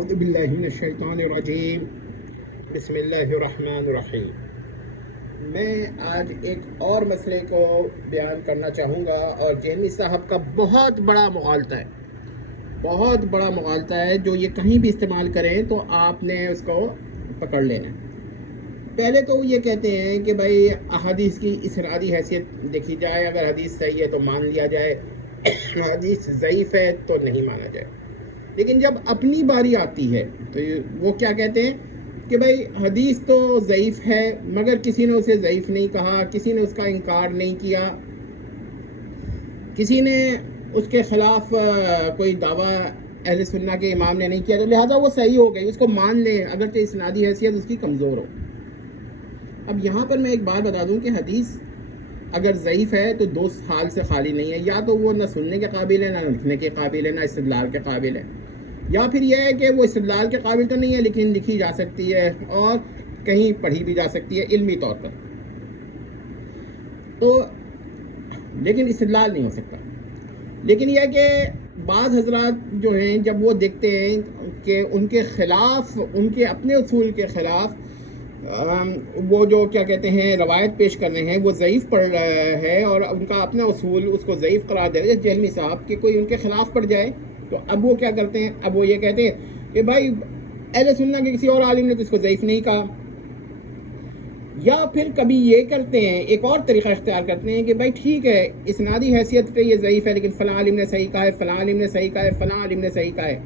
اعوذ باللہ من الشیطان الرجیم بسم اللہ الرحمن الرحیم۔ میں آج ایک اور مسئلے کو بیان کرنا چاہوں گا، اور جہمی صاحب کا بہت بڑا مغالطہ ہے جو یہ کہیں بھی استعمال کریں تو آپ نے اس کو پکڑ لینا ہے۔ پہلے تو یہ کہتے ہیں کہ بھائی احادیث کی اسنادی حیثیت دیکھی جائے، اگر حدیث صحیح ہے تو مان لیا جائے، حدیث ضعیف ہے تو نہیں مانا جائے۔ لیکن جب اپنی باری آتی ہے تو وہ کیا کہتے ہیں کہ بھائی حدیث تو ضعیف ہے، مگر کسی نے اسے ضعیف نہیں کہا، کسی نے اس کا انکار نہیں کیا، کسی نے اس کے خلاف کوئی دعویٰ اہل سنہ کے امام نے نہیں کیا، تو لہٰذا وہ صحیح ہو گئی، اس کو مان لیں اگرچہ اسنادی حیثیت اس کی کمزور ہو۔ اب یہاں پر میں ایک بات بتا دوں کہ حدیث اگر ضعیف ہے تو دو حال سے خالی نہیں ہے، یا تو وہ نہ سننے کے قابل ہے، نہ لکھنے کے قابل ہے، نہ استدلال کے قابل ہے، یا پھر یہ ہے کہ وہ استدلال کے قابل تو نہیں ہے لیکن لکھی جا سکتی ہے اور کہیں پڑھی بھی جا سکتی ہے علمی طور پر، تو لیکن استدلال نہیں ہو سکتا۔ لیکن یہ ہے کہ بعض حضرات جو ہیں جب وہ دیکھتے ہیں کہ ان کے خلاف، ان کے اپنے اصول کے خلاف وہ جو کیا کہتے ہیں روایت پیش کر رہے ہیں وہ ضعیف پڑ رہا ہے، اور ان کا اپنا اصول اس کو ضعیف قرار دے رہے ہیں جہلمی صاحب کہ کوئی ان کے خلاف پڑ جائے، تو اب وہ کیا کرتے ہیں، اب وہ یہ کہتے ہیں کہ بھائی اہل سنہ کے کسی اور عالم نے تو اس کو ضعیف نہیں کہا، یا پھر کبھی یہ کرتے ہیں، ایک اور طریقہ اختیار کرتے ہیں کہ بھائی ٹھیک ہے اسنادی حیثیت پہ یہ ضعیف ہے لیکن فلاں عالم نے صحیح کہا ہے، فلاں عالم نے صحیح کہا ہے، فلاں عالم نے صحیح کہا ہے،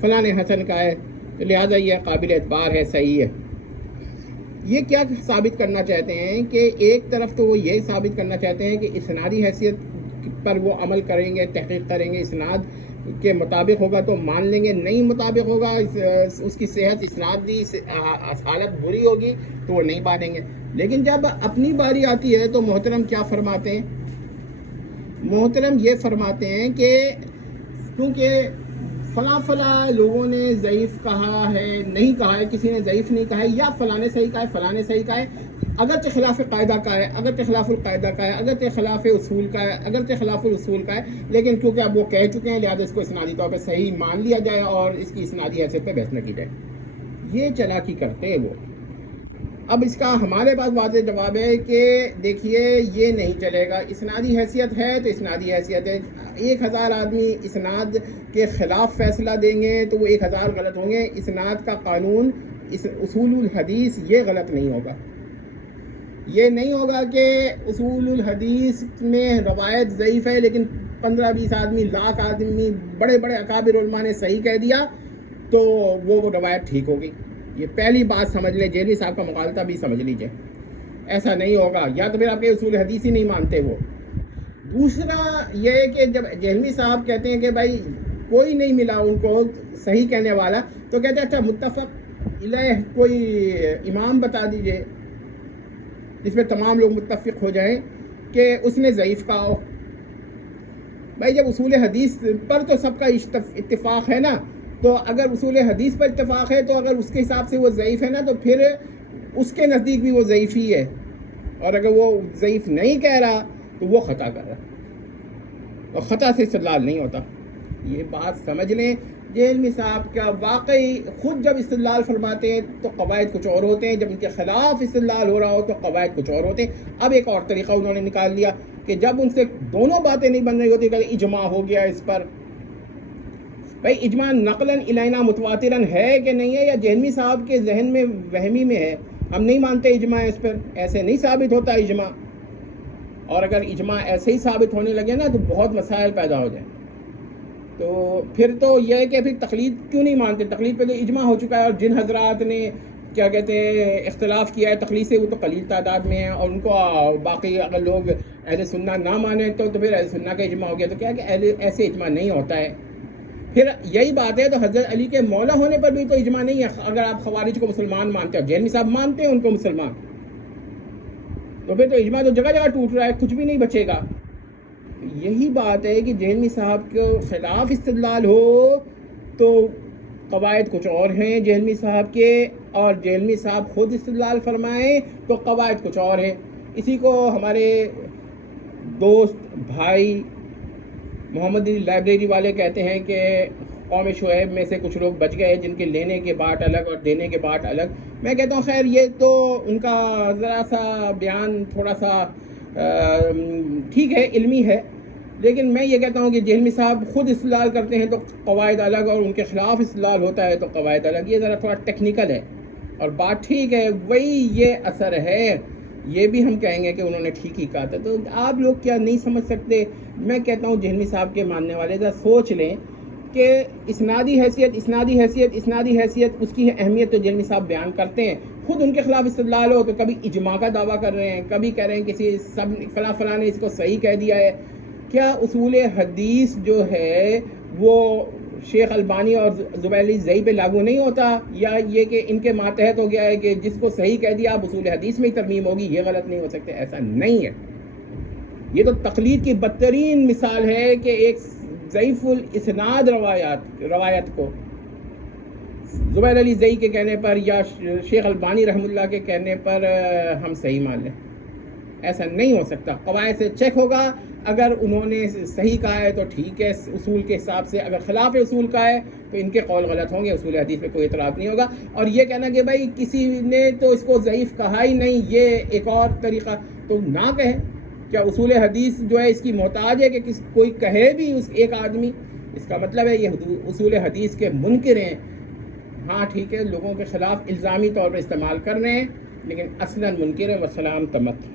فلاں نے حسن کہا ہے، تو لہٰذا یہ قابل اعتبار ہے، صحیح ہے۔ یہ کیا ثابت کرنا چاہتے ہیں کہ ایک طرف تو وہ یہ ثابت کرنا چاہتے ہیں کہ اسنادی حیثیت پر وہ عمل کریں گے، تحقیق کریں گے، اسناد کے مطابق ہوگا تو مان لیں گے، نہیں مطابق ہوگا، اس کی صحت اسنادی حالت بری ہوگی تو وہ نہیں مانیں گے۔ لیکن جب اپنی باری آتی ہے تو محترم کیا فرماتے ہیں، محترم یہ فرماتے ہیں کہ کیونکہ فلاں لوگوں نے ضعیف کہا ہے، نہیں کہا ہے، کسی نے ضعیف نہیں کہا ہے، یا فلاں نے صحیح کہا ہے، فلاں نے صحیح کہا ہے، اگرچہ خلاف قاعدہ کا ہے، اگرچہ خلاف القاعدہ کا ہے، اگرچہ خلاف اصول کا ہے، اگرچہ خلاف الاصول کا ہے، لیکن کیونکہ اب وہ کہہ چکے ہیں لہٰذا اس کو اسنادی طور پہ صحیح مان لیا جائے اور اس کی اسنادی حیثیت پہ بحث نہ کی جائے۔ یہ چلاکی کرتے ہیں وہ۔ اب اس کا ہمارے پاس واضح جواب ہے کہ دیکھیے یہ نہیں چلے گا، اسنادی حیثیت ہے تو اسنادی حیثیت ہے، 1000 آدمی اسناد کے خلاف فیصلہ دیں گے تو وہ 1000 غلط ہوں گے۔ اسناد کا قانون، اصول الحدیث یہ غلط نہیں ہوگا، یہ نہیں ہوگا کہ اصول الحدیث میں روایت ضعیف ہے لیکن 15-20 آدمی، لاکھ آدمی، بڑے بڑے اکابر علماء نے صحیح کہہ دیا تو وہ روایت ٹھیک ہوگی۔ یہ پہلی بات سمجھ لیں، جہلمی صاحب کا مغالطہ بھی سمجھ لیجئے، ایسا نہیں ہوگا، یا تو پھر آپ کے اصول حدیث ہی نہیں مانتے وہ۔ دوسرا یہ ہے کہ جب جہلمی صاحب کہتے ہیں کہ بھائی کوئی نہیں ملا ان کو صحیح کہنے والا، تو کہتے ہیں اچھا متفق علیہ کوئی امام بتا دیجئے جس میں تمام لوگ متفق ہو جائیں کہ اس نے ضعیف کہا ہو۔ بھائی جب اصول حدیث پر تو سب کا اتفاق ہے نا، تو اگر اصول حدیث پر اتفاق ہے تو اگر اس کے حساب سے وہ ضعیف ہے نا تو پھر اس کے نزدیک بھی وہ ضعیف ہی ہے، اور اگر وہ ضعیف نہیں کہہ رہا تو وہ خطا کر رہا ہے، اور خطا سے استدلال نہیں ہوتا۔ یہ بات سمجھ لیں، جہلمی صاحب کا واقعی خود جب استدلال فرماتے ہیں تو قواعد کچھ اور ہوتے ہیں، جب ان کے خلاف استدلال ہو رہا ہو تو قواعد کچھ اور ہوتے ہیں۔ اب ایک اور طریقہ انہوں نے نکال لیا کہ جب ان سے دونوں باتیں نہیں بن رہی ہوتی کہ اجماع ہو گیا اس پر، بھائی اجماع نقلاً الینا متواتراً ہے کہ نہیں ہے، یا جہلمی صاحب کے ذہن میں وہمی میں ہے، ہم نہیں مانتے اجماع اس پر، ایسے نہیں ثابت ہوتا اجماع، اور اگر اجماع ایسے ہی ثابت ہونے لگے نا تو بہت مسائل پیدا ہو جائیں۔ تو پھر تو یہ ہے کہ پھر تقلید کیوں نہیں مانتے، تقلید پہ تو اجماع ہو چکا ہے، اور جن حضرات نے کیا کہتے ہیں اختلاف کیا ہے تقلید سے وہ تو قلیل تعداد میں ہیں، اور ان کو باقی اگر لوگ اہل سنہ نہ مانیں تو پھر اہل سنہ کا اجماع ہو گیا، تو کیا کہ ایسے اجماع نہیں ہوتا ہے۔ پھر یہی بات ہے تو حضرت علی کے مولا ہونے پر بھی تو اجماع نہیں ہے، اگر آپ خوارج کو مسلمان مانتے ہو، جہلمی صاحب مانتے ہیں ان کو مسلمان، تو پھر تو اجماع تو جگہ جگہ ٹوٹ رہا ہے، کچھ بھی نہیں بچے گا۔ یہی بات ہے کہ جہلمی صاحب کے خلاف استدلال ہو تو قواعد کچھ اور ہیں جہلمی صاحب کے، اور جہلمی صاحب خود استدلال فرمائیں تو قواعد کچھ اور ہیں۔ اسی کو ہمارے دوست بھائی محمد علی لائبریری والے کہتے ہیں کہ قوم شعیب میں سے کچھ لوگ بچ گئے جن کے لینے کے بات الگ اور دینے کے بات الگ. میں کہتا ہوں خیر یہ تو ان کا ذرا سا بیان تھوڑا سا ٹھیک ہے، علمی ہے، لیکن میں یہ کہتا ہوں کہ جہلمی صاحب خود استدلال کرتے ہیں تو قواعد الگ، اور ان کے خلاف استدلال ہوتا ہے تو قواعد الگ. یہ ذرا تھوڑا ٹیکنیکل ہے اور بات ٹھیک ہے، وہی یہ اثر ہے. یہ بھی ہم کہیں گے کہ انہوں نے ٹھیک ہی کہا تھا. تو آپ لوگ کیا نہیں سمجھ سکتے؟ میں کہتا ہوں جہلمی صاحب کے ماننے والے ذرا سوچ لیں کہ اسنادی حیثیت اس کی اہمیت تو جہلمی صاحب بیان کرتے ہیں. خود ان کے خلاف استدلال ہو تو کبھی اجماع کا دعویٰ کر رہے ہیں، کبھی کہہ رہے ہیں کسی فلاں نے اس کو صحیح کہہ دیا ہے. کیا اصول حدیث جو ہے وہ شیخ البانی اور زبیر علی زئی پہ لاگو نہیں ہوتا؟ یا یہ کہ ان کے ماتحت ہو گیا ہے کہ جس کو صحیح کہہ دیا اب اصول حدیث میں ہی ترمیم ہوگی، یہ غلط نہیں ہو سکتے؟ ایسا نہیں ہے. یہ تو تقلید کی بدترین مثال ہے کہ ایک ضعیف الاسناد روایت کو زبیر علی زئی کے کہنے پر یا شیخ البانی رحمہ اللہ کے کہنے پر ہم صحیح مان لیں. ایسا نہیں ہو سکتا. قواعد سے چیک ہوگا، اگر انہوں نے صحیح کہا ہے تو ٹھیک ہے اصول کے حساب سے، اگر خلاف اصول کا ہے تو ان کے قول غلط ہوں گے، اصول حدیث پہ کوئی اعتراض نہیں ہوگا. اور یہ کہنا کہ بھائی کسی نے تو اس کو ضعیف کہا ہی نہیں، یہ ایک اور طریقہ، تو نہ کہے. کیا اصول حدیث جو ہے اس کی محتاج ہے کہ کوئی کہے بھی اس ایک آدمی؟ اس کا مطلب ہے یہ اصول حدیث کے منکر ہیں. ہاں ٹھیک ہے، لوگوں کے خلاف الزامی طور پر استعمال کر رہے ہیں لیکن اصلاً منکر ہے. والسلام تمت.